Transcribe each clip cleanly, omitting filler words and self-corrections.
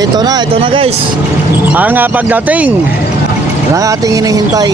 Ito na guys. Ang pagdating ng ating hinihintay.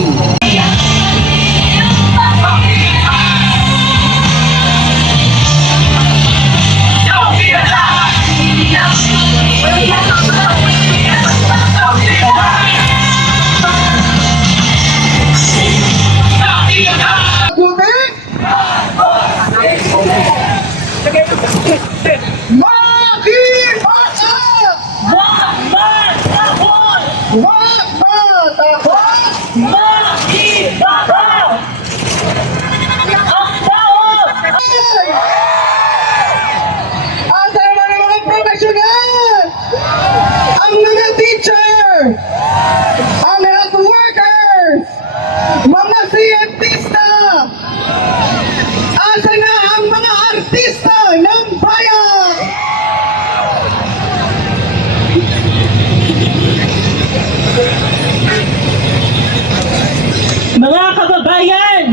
Ang mga teacher, ang health workers, mga siyentista, asa na ang mga artista ng bayan? Mga kababayan,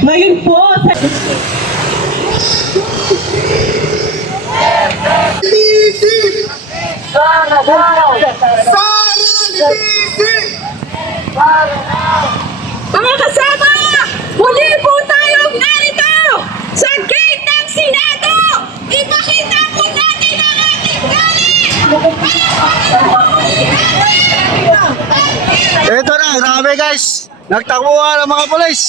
ngayon po sa... Mga kasama, muli po tayong narito sa gate ng Senado. Ipakita po natin ang ating galit. Ito na, grabe guys. Nagtakuha ng mga pulis.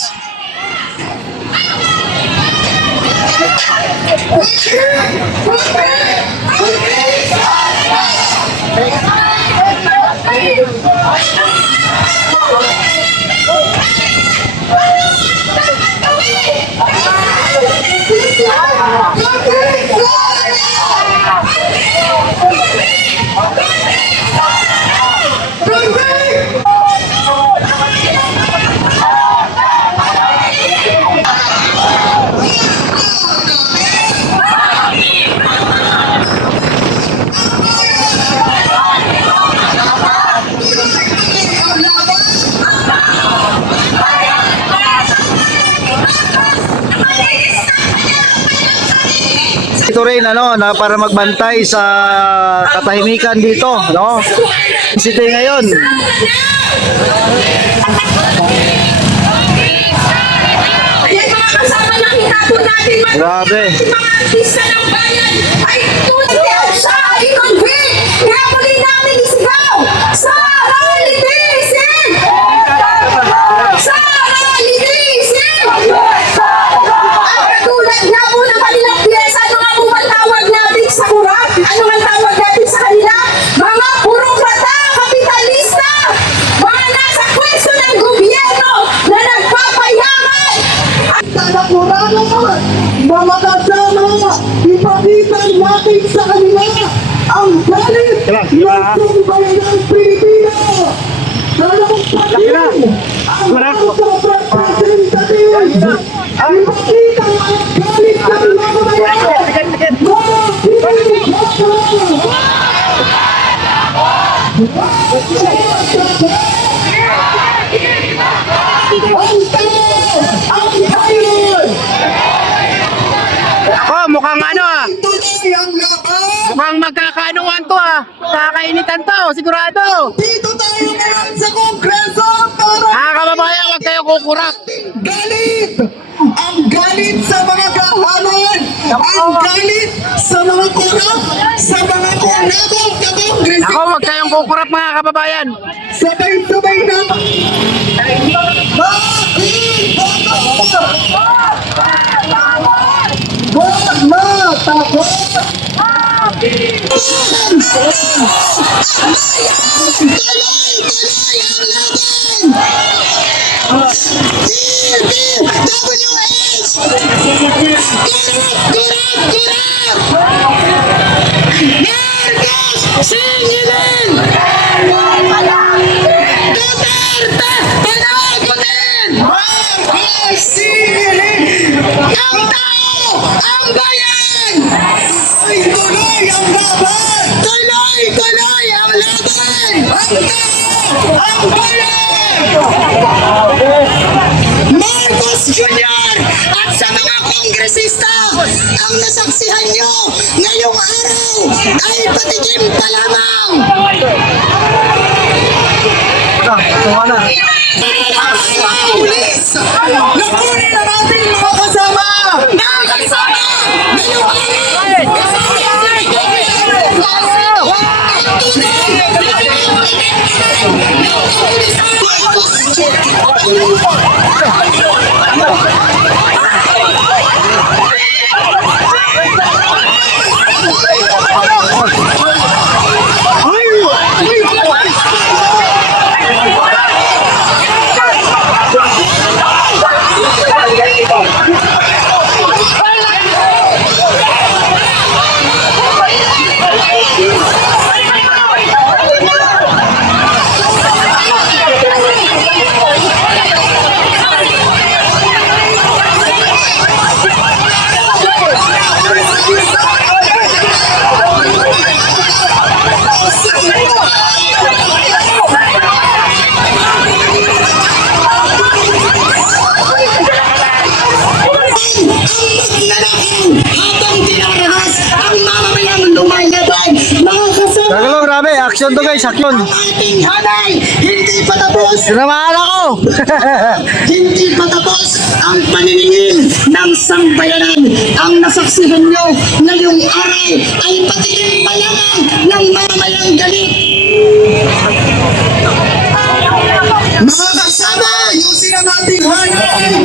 Ito rin na para magbantay sa katahimikan dito, no? City ngayon. Ayan mga kasama, nakita po natin Grabe. mga artista ng bayan ay tunay sa i-convey. Kaya muli namin isigaw sa Halitisin! Sa Halitisin! Ang katulad nga po ng kanilang piyesa, ano nga po ang tawag natin sa kurap? Ano ang tawag natin sa kanila? Mga burokrata, kapitalista, mga nasa pwesto ng gobyerno na nagpapayaman. Talakurano naman, mga kasama, ipakita natin sa kanila ang galit ng bayan ng Pilipino. Dalawang pagyan, ang mga representative, ipakita ang galit ng mga bayan. Mga Oh, mukhang ano ah. tuloy ang laban. Mukhang magkakaanuan to ah. Kakainitan to, sigurado. Dito tayo ngayon sa Kongreso para Mga kababayan, huwag kayo kukurap. galit! Ang galit sa mga kahalan! Ang galit sa mga kurap! Sa mga kunabog na Kongreso! Ako, huwag kayong kukurap mga kababayan. Sabay-sabay na! Huwag matakot! Singilin! Duterte! Panagutin! Singilin! Ang tao! Ang bayan! Ay tuloy ang laban! Tuloy-tuloy ang laban! Ang tao! Ang bayan! Marcos Jr. at sa mga kongres kongresista, ang nasaksihan nyo ngayong araw ay patikim pa lamang. Pulis! Nakunin na natin mga kasama! Mga kasama! Ngayong habang tinarahas ang mamamayang lumalaban, mga kasama Tagalo, grabe. Action to guys, action. ating hanay, hindi pa tapos. Tinamaan ako. Hindi patapos ang paniningil ng sambayanan. Ang nasaksihan nyo ngayong araw ay patikim pa lamang ng mamamayang galit. Mga kasama, yusin ang ating hanay.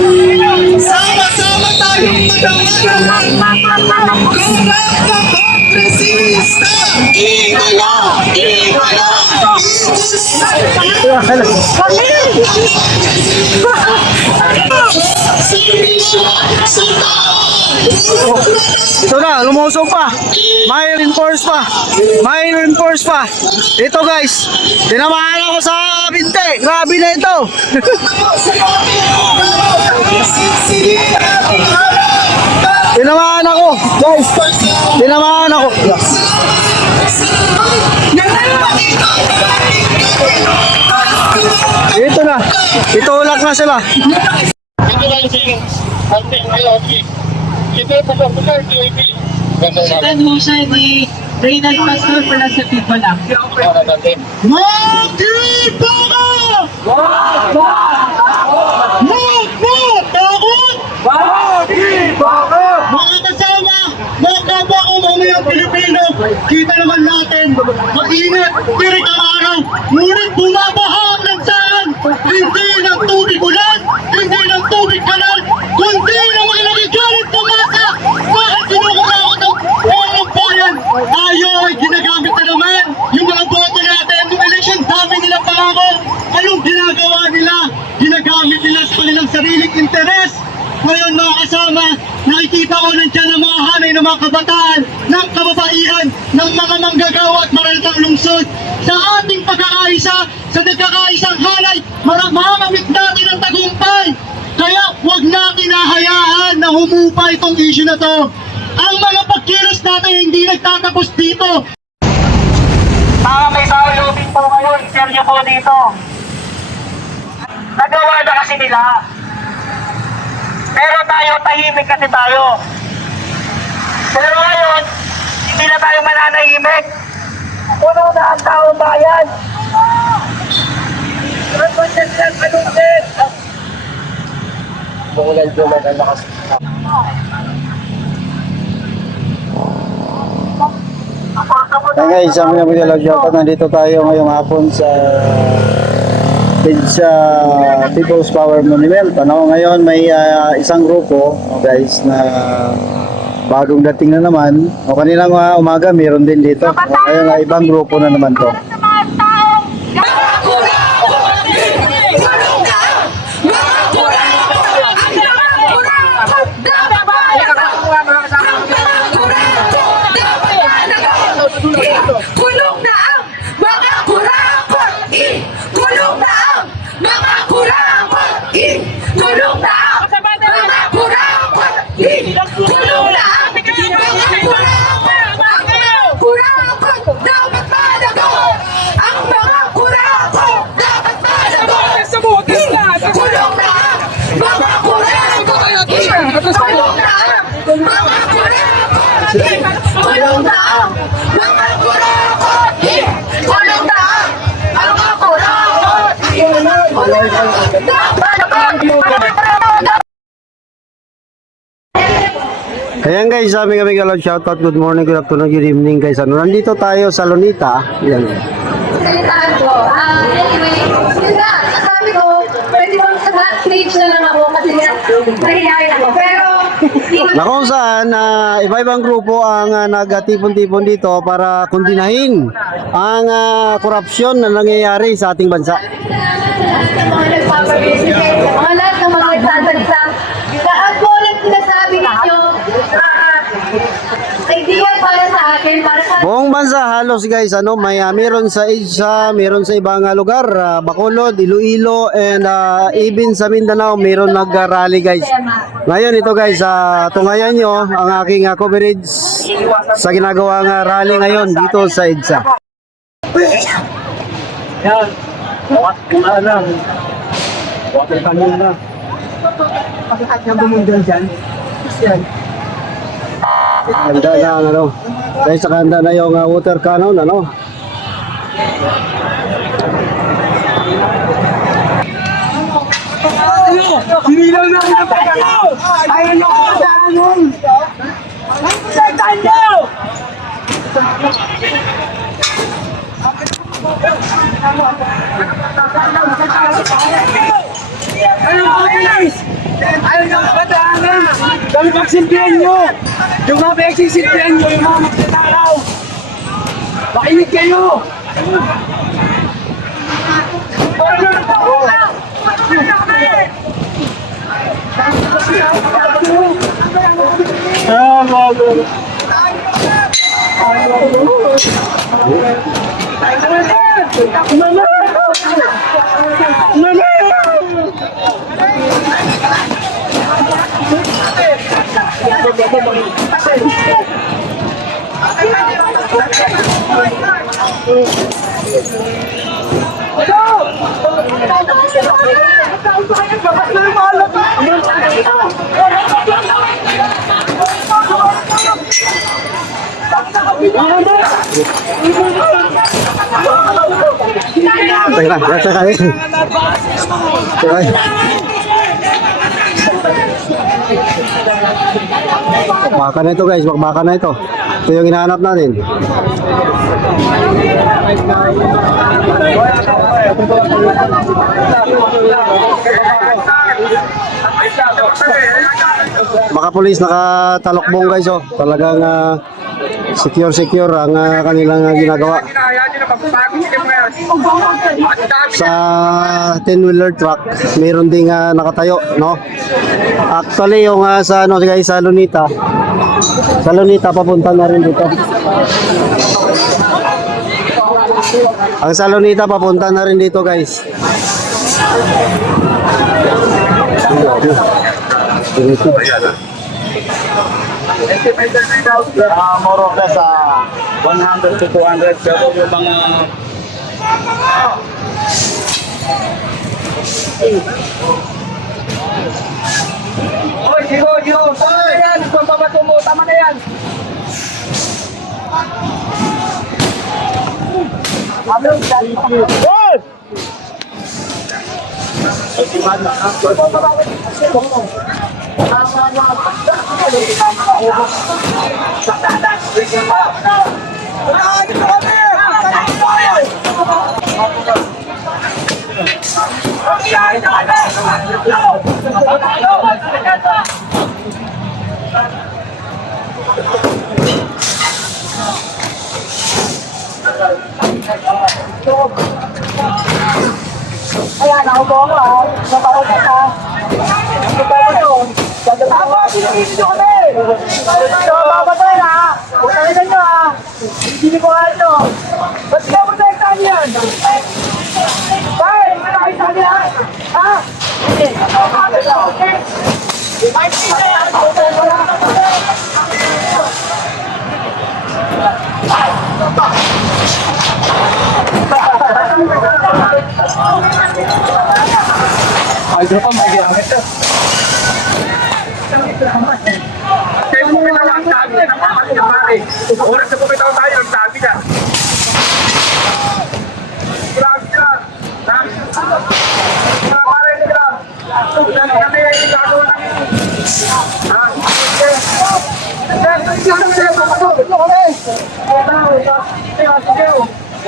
Sama-sama tayong matawanan. Kurang na kongresista! Igala! Igala! Servisyo sa tao! Ito na, lumusog pa. May reinforce pa. May reinforce pa. Ito guys, tinamaan ako sa binte. Grabe na ito. Tinamaan ako. Guys, tinamaan ako. Ito na. Itulak na sila. Sitan mo siya ni Reynald Pastor pala sa people lang. Mga kasama, nakaba ko mamayang Pilipino, kita naman natin, mag-ingat, tirik ang araw, ngunit bumabaha ang lansangan, hindi ng tubig ulan, hindi ng tubig kanal, kundi ng mga nagigalit na masa, bakit kinukuha ng buong bayan, tayo ay ginagamit na naman, yung mga boto natin, yung election, dami nilang pangako, anong ginagawa nila? Ginagamit nila sa kanilang sariling interes. Ngayon mga kasama, nakikita ko nandiyan ang mga hanay ng mga kabataan, ng kababaihan, ng mga manggagawa at maralitang lungsod. Sa ating pagkakaisa, sa nagkakaisang hanay, mamamit natin ang tagumpay. Kaya huwag natin hahayaan na humupa itong issue na to. Ang mga pagkilos natin hindi nagtatapos dito. Mga may lobbying po ngayon, seryo po dito. Nagawa na kasi nila. Pero tayo, tahimik kasi tayo. Pero ngayon, hindi na tayo mananahimik. Puno na ang taong bayan. Ano ba siya silang anunin? Bungulan ko magalakas. Okay guys, ang mga video nandito tayo ngayong hapon sa People's Power Monument. Ngayon may isang grupo guys na bagong dating na naman. Kanilang umaga mayroon din dito. Ngayon ibang grupo na naman to. Kulong na ang mga kurakot! Kulong na ang mga kurakot! Kulong na ang mga kurakot! Kulong na ang mga kurakot! Dapat managot! Ang mga kurakot! Dapat managot! Kulong na ang mga kurakot! Kulong na ang Kulong na ang mga kurakot! Kulong na ang mga kurakot! Ayan guys, sabi kami galon, shoutout, good morning, good afternoon, good evening guys. Ano, nandito tayo sa Lunita. Yan. Salitaan ko. Anyway, yun na. Sabi ko, pwede bang sa backstage na lang ako kasi nahihayin ako. Pero, Na kung saan, iba-ibang grupo ang nagtipon-tipon dito para kundinahin ang korupsyon na nangyayari sa ating bansa. mga nagpaparisipin, mga lahat ng mga nagsasalita, lahat po ng sinasabi ninyo, idea para sa akin, para sa Buong bansa halos guys, may meron sa EDSA, meron sa ibang lugar, Bacolod, Iloilo, and even sa Mindanao meron nag-rally guys. Ngayon ito guys, tungayan nyo ang aking coverage sa ginagawang rally ngayon dito sa EDSA. Yan. Wala lang. Water cannon na. Pagkat niya bumundan dyan. Yan. Handa na ang guys, saka handa na yung water cannon, Sinilaw na ang napagano! Ayaw nyo ko sa anon! Ang kusaitan nyo! Ano ko guys? Ayaw nyo kapatahanan! Kami magsilbihan nyo! Yung mga pagsisilbihan nyo, yung mga magtatakaw! Makinig kayo! Baka na ito guys, baka na ito. Ito yung hinahanap natin. Baka police nakatalokbong guys, talagang secure ang kanilang ginagawa. Sa 10-wheeler truck, mayroon ding nakatayo, no? Actually, yung sa guys, sa Lunita papunta na rin dito. Ang sa Lunita papunta na rin dito, guys. More or less 100 to 200 pero yung mga Oy, Giro! Tama na yan! Pagbabato mo, tama na yan! Good! Ayan, ako po ako ha. Napakot ka. Tama, pinag-ibig nyo kami! So, babatoy ha! Pagkakitan nyo ha! Hindi ko nga ito! Ba't ka mo na yan? Tay, nakakita niya ha? Ha? Hindi. Ay, ito pa, may ginamit ito. Kaya mo pinawag sa amin, pare. Oras na pumitaw tayo, ang sabi na. Grabe sila. Mga pare nila. Dahil kami ay gagawa namin.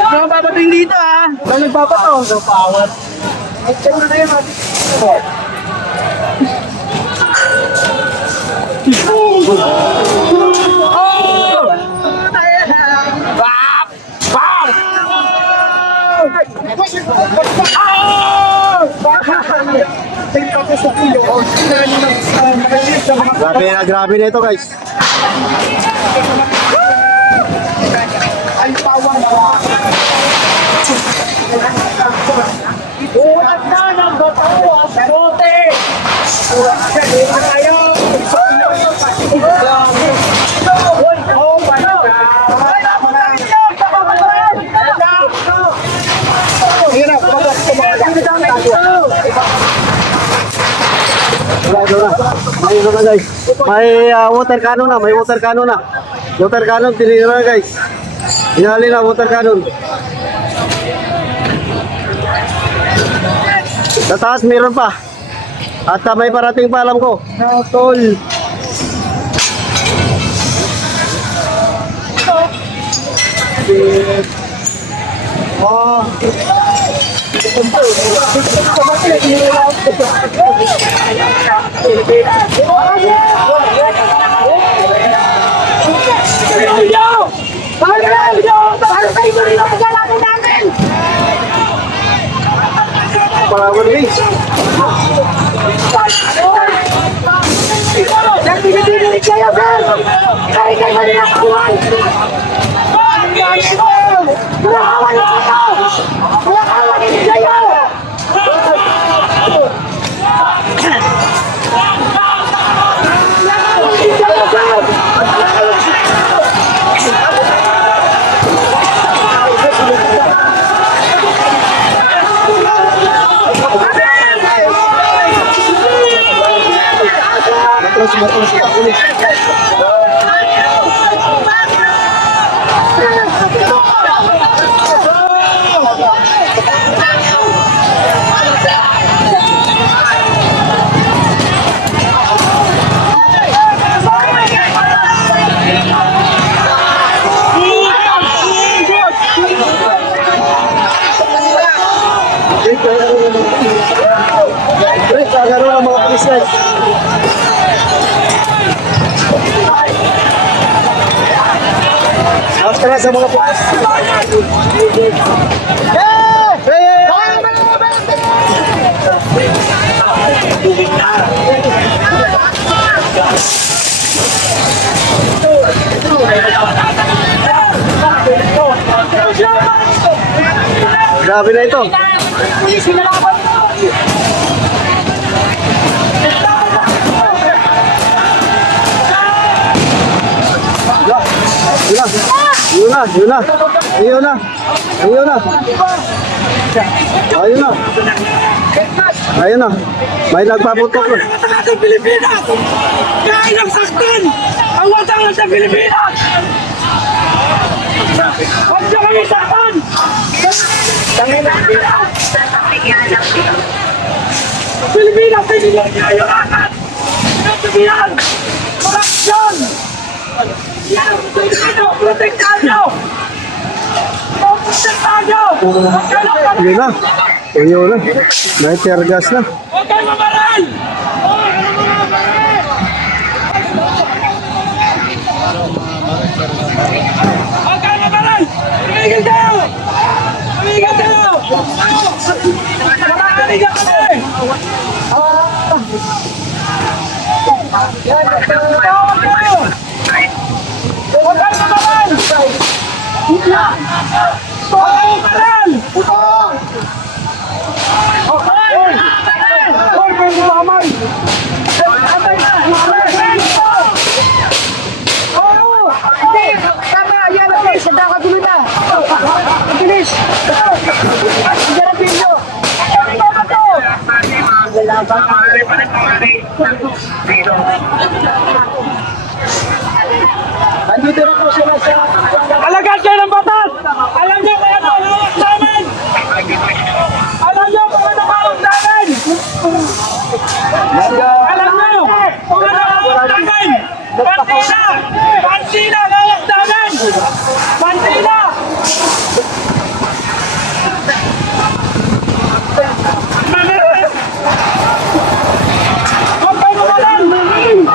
Mga babating dito ah. Saan nagpapato? Power. Grabe na ito guys. Ulat na ng bato ang sarote! Ayaw! Oh my God! Ayun na guys. May water cannon na, may water cannon na. Water cannon, tinira na guys. Inali na water cannon. Sa taas meron pa. At may parating pa alam ko. Tol. Oh. Parawan guys. Kagano ng mga pulis guys. Namaskara sa mga pulis. Grabe na ito. Yun na. Ayun na. Ayun na. May nagpaputok na. Sa Pilipinas! Kaya nagsaktan ang watang sa Pilipinas! Huwag siya kami saktan! Pilipinas ay nilang nilayakan! Pilipinas! Korupsyon! Pilipino, protektahan nyo! Protektahan nyo! Yun na. Ayun na. May tear gas na. Huwag kayo mamaral! Huwag kayo mamaral! Tumigil kayo! Tumigil kayo! Tumigil kami! Tawag kayo! Huwag kayo mamaral! Huwag kayo mamaral! Alagad kayo ng batas! Alam niyo kung ano ang hawak namin! Alam niyo kung ano ang hawak namin! Alam niyo kung ano ang hawak namin! Bandila! Bandila ang hawak namin! Bandila! Huwag kayo lumalan! Huwag kayo lumalan!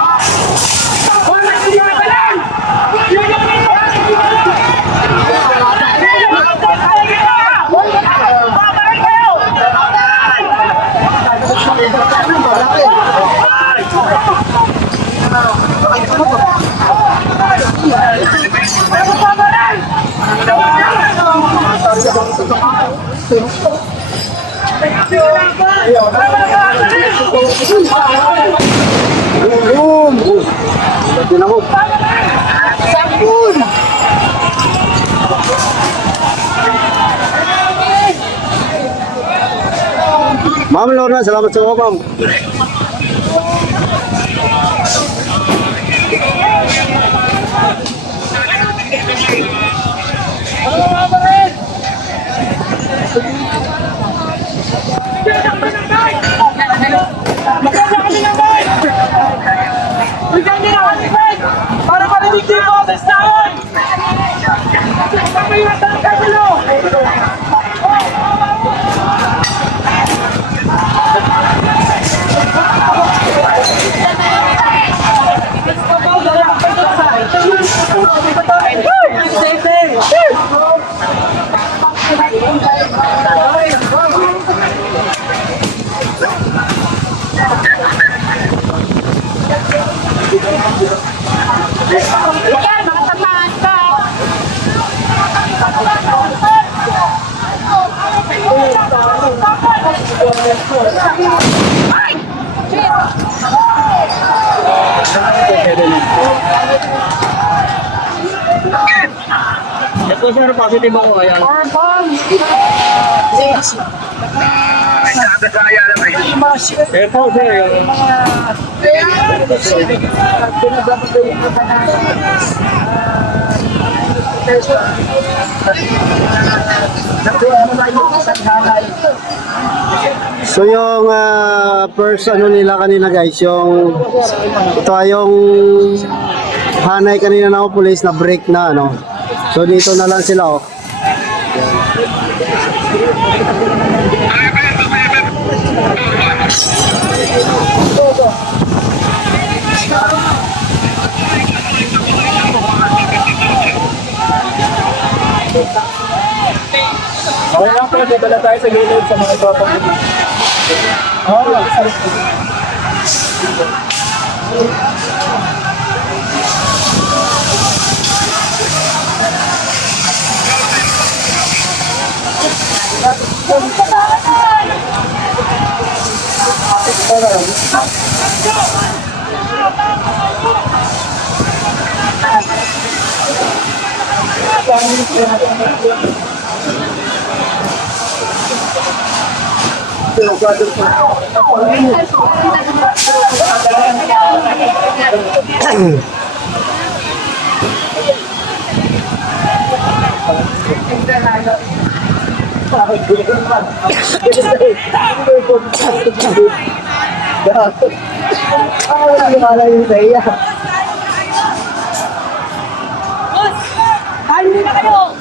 Ma'am Lorna, salamat sa mga ma'am. Bigyan niyo ng respect para marinig niyo yung boses namin! Pagpapayuan sa kagulo! Ito sir, positive ako. Ayan. Ito sir. So yung first ano nila kanina guys, yung ito ay yung hanay kanina na ako police na break na ano. So dito na lang sila oh. Okay lang po, dito na tayo sa gilid sa mga tropang. Hali na kayo!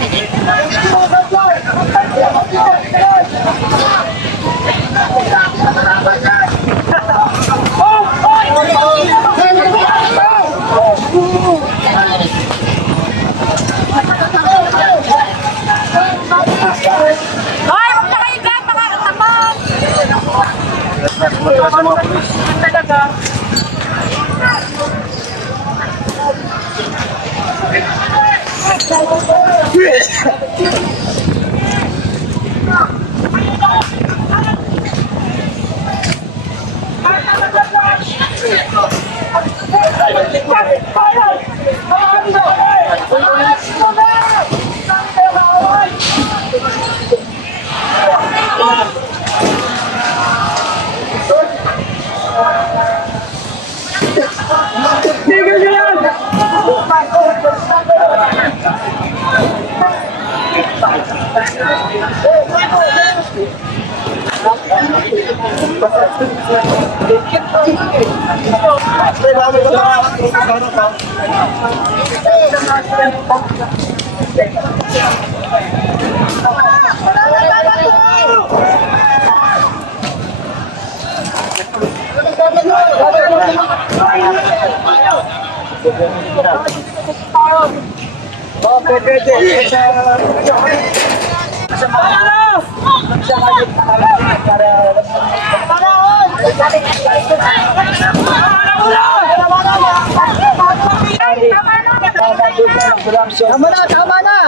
Hey! Tama na!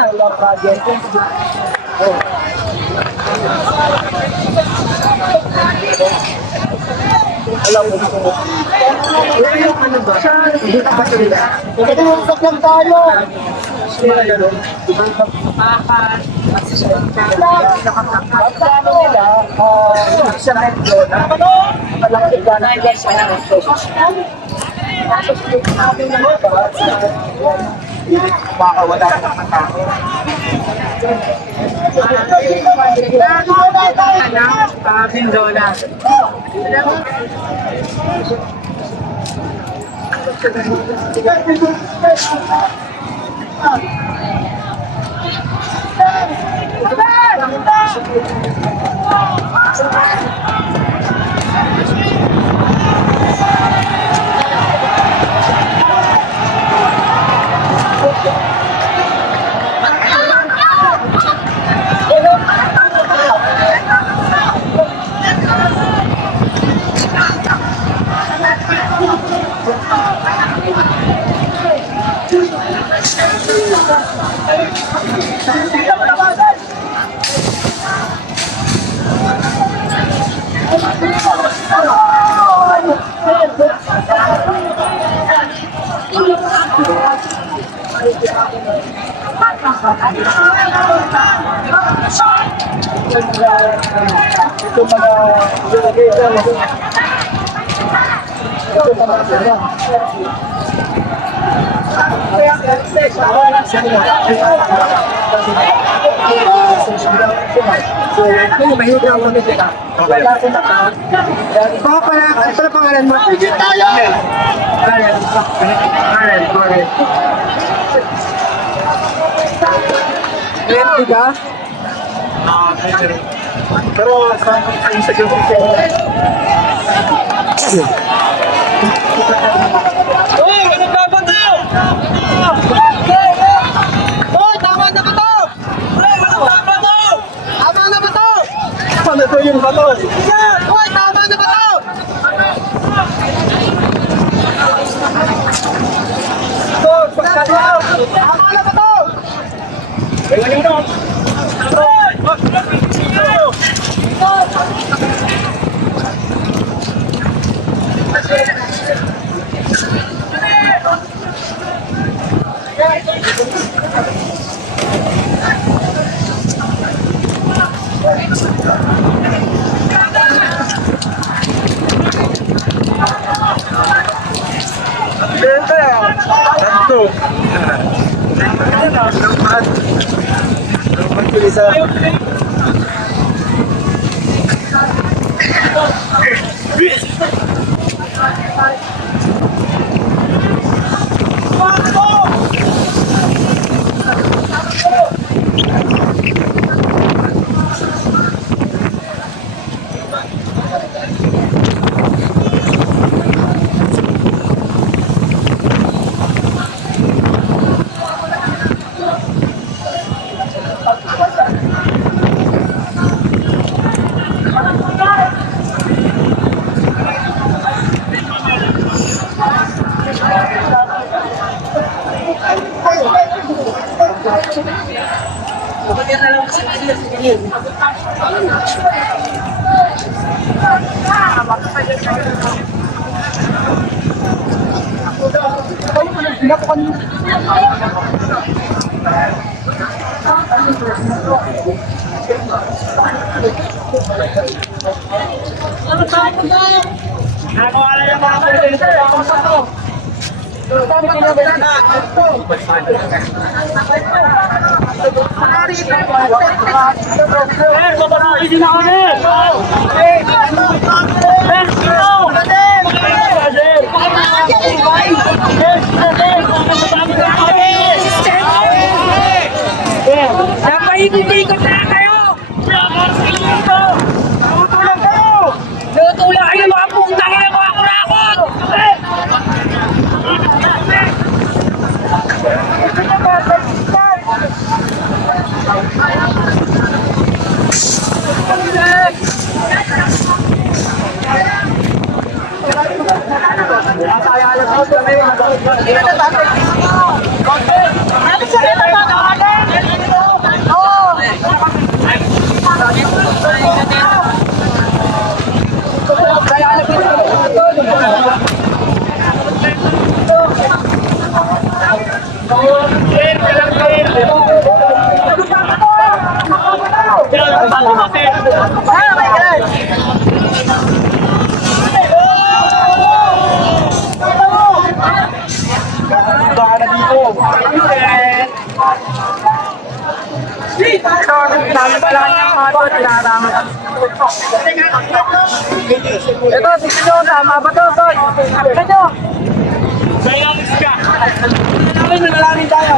Nag-uusap lang tayo. Ang plano nila, sa metro na malaki ka na baka wala ka ng tao. Pindola. Ano pangalan mo? Ready ka? Pero sa security. Uy, ganun ba ba to? Uy, tama na ba to? Uy, ganun tama to? Tama na ba to? Ano to yung bato? Uy, tama na ba to? Tama na ba to? Napaikot-ikot na kayo! Tutulak kayo mga puta kayo mga kurakot! Ito, tingnan nyo, tama ba to, Toy? Tingnan nyo! Nalangin tayo.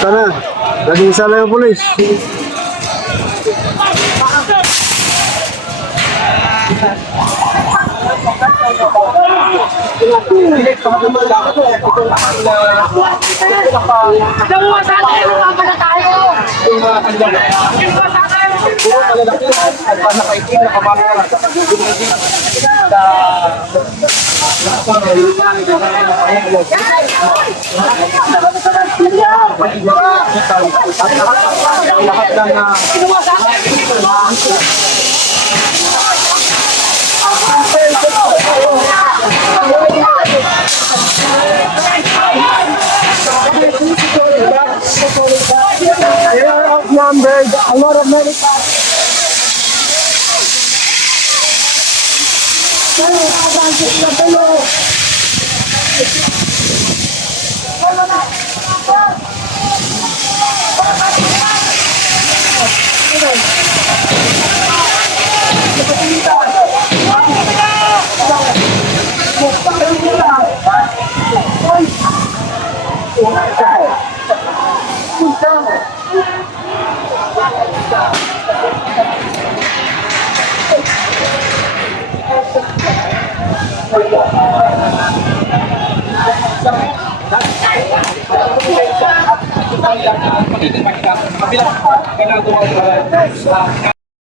Sana, laging sala yung pulis. They are outnumbered. A lot of medical.